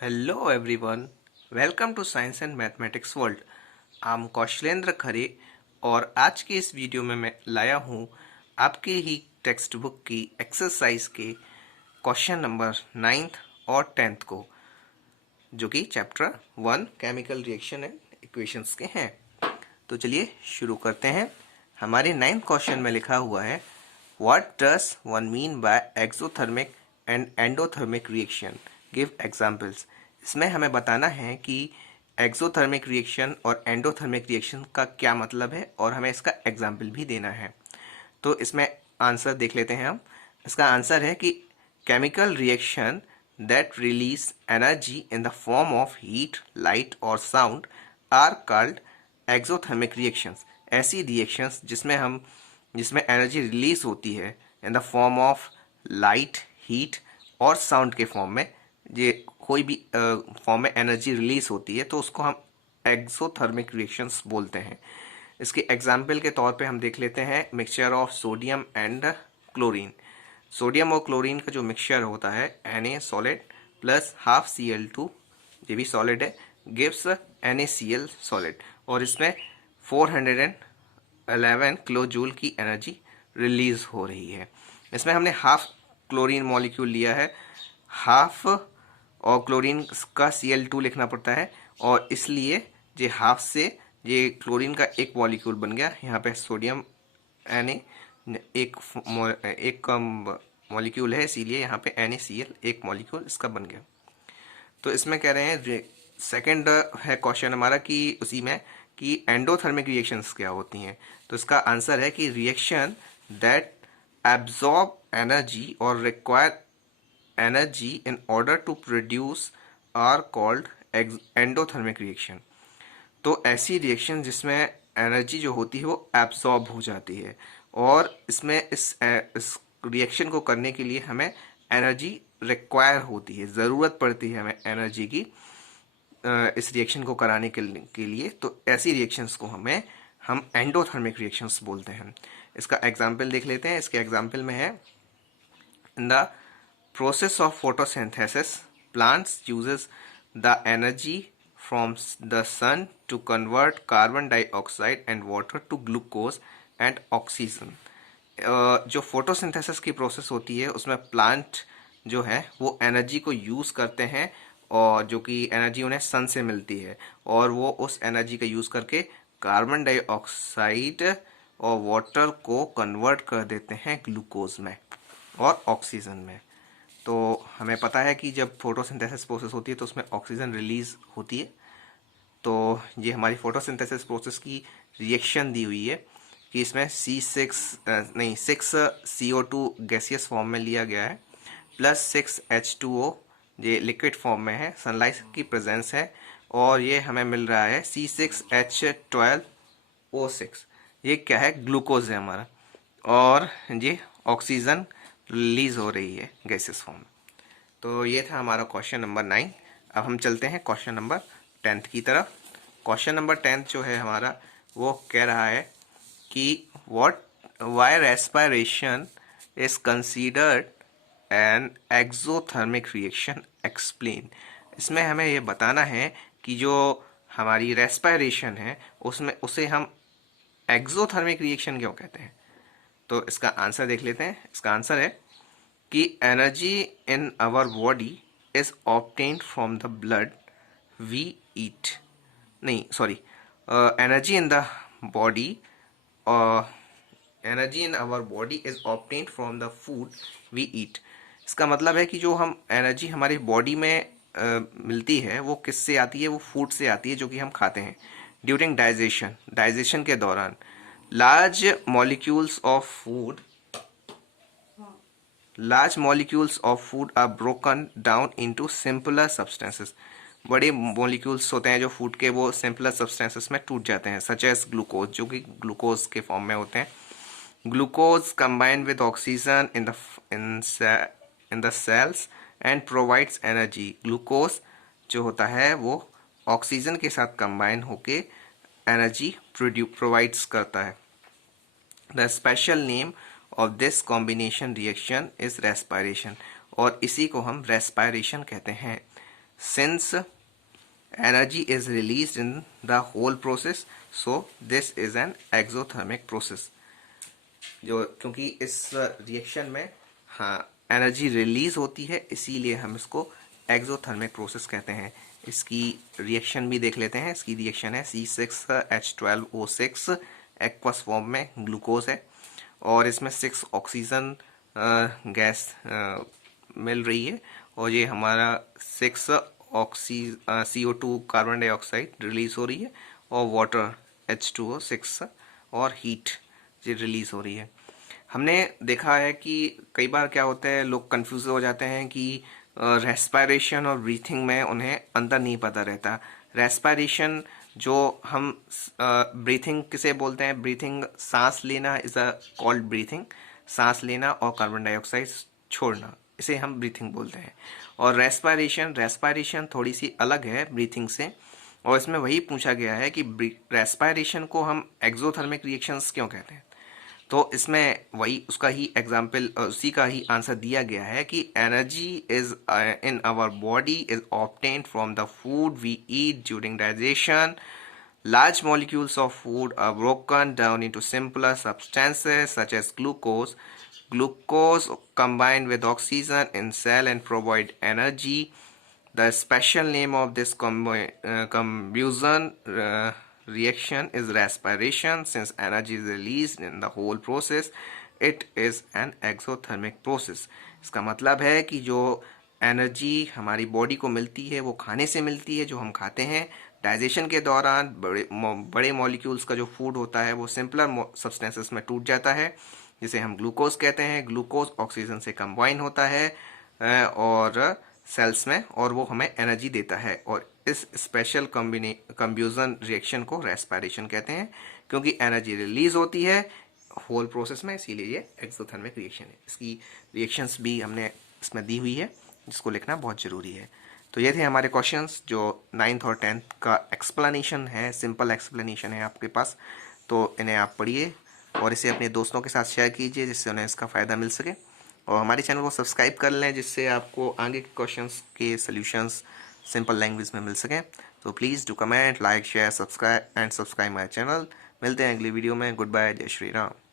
Hello everyone, welcome to Science and Mathematics World. I'm Kaushalendra खरे और आज के इस वीडियो में मैं लाया हूँ आपके ही टेक्स्ट बुक की एक्सरसाइज के क्वेश्चन नंबर 9th और 10th को, जो कि chapter 1 chemical reaction and equations के हैं। तो चलिए शुरू करते हैं। हमारे 9th क्वेश्चन में लिखा हुआ है, what does one mean by exothermic and endothermic reaction, give examples. इसमें हमें बताना है कि एक्सोथर्मिक रिएक्शन और एंडोथर्मिक रिएक्शन का क्या मतलब है और हमें इसका एग्जाम्पल भी देना है। तो इसमें आंसर देख लेते हैं हम। इसका आंसर है कि chemical reaction that release energy in the form of heat, light और sound are called exothermic reactions. ऐसी रिएक्शंस जिसमें एनर्जी रिलीज होती है in the form of light, heat और साउंड के फॉर्म में, ये कोई भी फॉर्म में एनर्जी रिलीज होती है तो उसको हम एक्सोथर्मिक रिएक्शंस बोलते हैं। इसके एग्जाम्पल के तौर पे हम देख लेते हैं mixture of sodium and chlorine. Sodium और क्लोरीन का जो मिक्सचर होता है Na solid plus half Cl2, ये भी सॉलिड है, गिव्स NaCl सॉलिड, और इसमें 411 किलो जूल की एनर्जी रिलीज हो रही है। इसमें हमने हाफ क्लोरीन मॉलिक्यूल लिया है, हाफ और क्लोरीन का Cl2 लिखना पड़ता है, और इसलिए ये हाफ से ये क्लोरीन का एक मॉलिक्यूल बन गया। यहाँ पे सोडियम Na एक मॉलिक्यूल है, इसीलिए यहाँ पे NaCl एक मॉलिक्यूल इसका बन गया। तो इसमें कह रहे हैं, सेकंड है क्वेश्चन हमारा कि उसी में कि एंडोथर्मिक रिएक्शंस क्या होती हैं। तो इसका आंसर है कि रिएक्शन दैट एब्जॉर्ब एनर्जी और require energy in order to produce are called endothermic reaction. तो ऐसी रिएक्शन जिसमें एनर्जी जो होती है वो एब्सॉर्ब हो जाती है, और इसमें इस रिएक्शन को करने के लिए हमें एनर्जी रिक्वायर होती है, ज़रूरत पड़ती है हमें एनर्जी की इस रिएक्शन को कराने के लिए। तो ऐसी रिएक्शंस को हम एंडोथर्मिक रिएक्शंस बोलते हैं। इसका एग्जाम्पल देख लेते हैं। इसके एग्जाम्पल में है, in the process of photosynthesis plants uses the energy from the sun to convert carbon dioxide and water to glucose and oxygen। जो फोटोसिंथेसिस की प्रोसेस होती है उसमें प्लांट जो है वो एनर्जी को यूज़ करते हैं, और जो कि एनर्जी उन्हें सन से मिलती है, और वो उस एनर्जी का यूज़ करके कार्बन डाइऑक्साइड और वाटर को कन्वर्ट कर देते हैं ग्लूकोज में और ऑक्सीजन में। तो हमें पता है कि जब फोटोसिंथेसिस प्रोसेस होती है तो उसमें ऑक्सीजन रिलीज होती है। तो ये हमारी फोटोसिंथेसिस प्रोसेस की रिएक्शन दी हुई है कि इसमें सिक्स CO2 गैसियस फॉर्म में लिया गया है, प्लस 6H2O ये लिक्विड फॉर्म में है, सनलाइट की प्रेजेंस है, और ये हमें मिल रहा है C6H12O6। ये क्या है? ग्लूकोज है हमारा, और ये ऑक्सीजन रिलीज हो रही है गैसेस फॉर्म। तो ये था हमारा क्वेश्चन नंबर 9। अब हम चलते हैं क्वेश्चन नंबर 10th की तरफ। क्वेश्चन नंबर 10th जो है हमारा, वो कह रहा है कि why respiration is considered an exothermic reaction, explain. इसमें हमें ये बताना है कि जो हमारी रेस्पिरेशन है उसमें उसे हम एक्सोथर्मिक रिएक्शन क्यों कहते हैं। तो इसका आंसर देख लेते हैं। इसका आंसर है कि energy in our body is obtained from the blood we eat, नहीं sorry, energy in the body, energy in our body is obtained from the food we eat. इसका मतलब है कि जो हम एनर्जी हमारी बॉडी में मिलती है वो किससे आती है? वो फूड से आती है जो कि हम खाते हैं। ड्यूरिंग डाइजेशन, डाइजेशन के दौरान large molecules of food large molecules of food are broken down into simpler substances। बड़े मॉलिक्यूल्स होते हैं जो फूड के, वो सिंपलर सब्सटेंसेस में टूट जाते हैं, सच एज ग्लूकोज, जो कि ग्लूकोज के फॉर्म में होते हैं। Glucose combine with oxygen in the cells and provides energy. Glucose जो होता है वो ऑक्सीजन के साथ कंबाइन होके एनर्जी प्रोवाइड्स करता है। The special name of this combination reaction is respiration, और इसी को हम रेस्पिरेशन कहते हैं। since energy is released in the whole process, so this is an exothermic process. जो क्योंकि इस रिएक्शन में हाँ एनर्जी रिलीज होती है, इसीलिए हम इसको एक्सोथर्मिक प्रोसेस कहते हैं। इसकी रिएक्शन भी देख लेते हैं। इसकी रिएक्शन है C6H12O6, एक्वस फॉर्म में ग्लूकोज है और इसमें 6 ऑक्सीजन गैस मिल रही है और ये हमारा 6 CO2 कार्बन डाइऑक्साइड रिलीज हो रही है और वाटर H2O6 और हीट ये रिलीज हो रही है। हमने देखा है कि कई बार क्या होता है, लोग कंफ्यूज हो जाते हैं कि रेस्पिरेशन और ब्रीथिंग में उन्हें अंतर नहीं पता रहता। रेस्पिरेशन जो हम ब्रीथिंग किसे बोलते हैं, ब्रीथिंग सांस लेना इज अ कॉल्ड ब्रीथिंग, सांस लेना और कार्बन डाइऑक्साइड छोड़ना, इसे हम ब्रीथिंग बोलते हैं। और रेस्पिरेशन थोड़ी सी अलग है ब्रीथिंग से, और इसमें वही पूछा गया है कि रेस्पिरेशन को हम एक्सोथर्मिक रिएक्शंस क्यों कहते हैं। तो इसमें वही उसका ही एग्जाम्पल, उसी का ही आंसर दिया गया है कि energy is in our body is obtained from the food we eat during digestion. Large molecules of food are broken down into simpler substances such as glucose. Glucose combined with oxygen in cell and provide energy. The special name of this combustion reaction is respiration. Since energy is released in the whole process, it is an exothermic process. इसका मतलब है कि जो energy हमारी body को मिलती है वो खाने से मिलती है, जो हम खाते हैं डाइजेशन के दौरान। बड़े मॉलिक्यूल्स का जो फूड होता है वो सिंपलर सब्सटेंसेस में टूट जाता है, जिसे हम ग्लूकोज कहते हैं। ग्लूकोज ऑक्सीजन से कंबाइन होता है और सेल्स में, और वो हमें एनर्जी देता है। और इस स्पेशल कंब्यूजन रिएक्शन को रेस्पिरेशन कहते हैं, क्योंकि एनर्जी रिलीज होती है होल प्रोसेस में, इसीलिए ये एक्सोथर्मिक रिएक्शन है। इसकी रिएक्शंस भी हमने इसमें दी हुई है, जिसको लिखना बहुत ज़रूरी है। तो ये थे हमारे क्वेश्चंस जो 9th और 10th का एक्सप्लेनेशन है, सिंपल एक्सप्लेनेशन है आपके पास। तो इन्हें आप पढ़िए और इसे अपने दोस्तों के साथ शेयर कीजिए, जिससे उन्हें इसका फ़ायदा मिल सके। और हमारे चैनल को सब्सक्राइब कर लें, जिससे आपको आगे के क्वेश्चंस के सॉल्यूशंस सिंपल लैंग्वेज में मिल सकें। तो please do comment, like, share, subscribe my channel. मिलते हैं अगली वीडियो में। गुड बाय, जय श्री राम।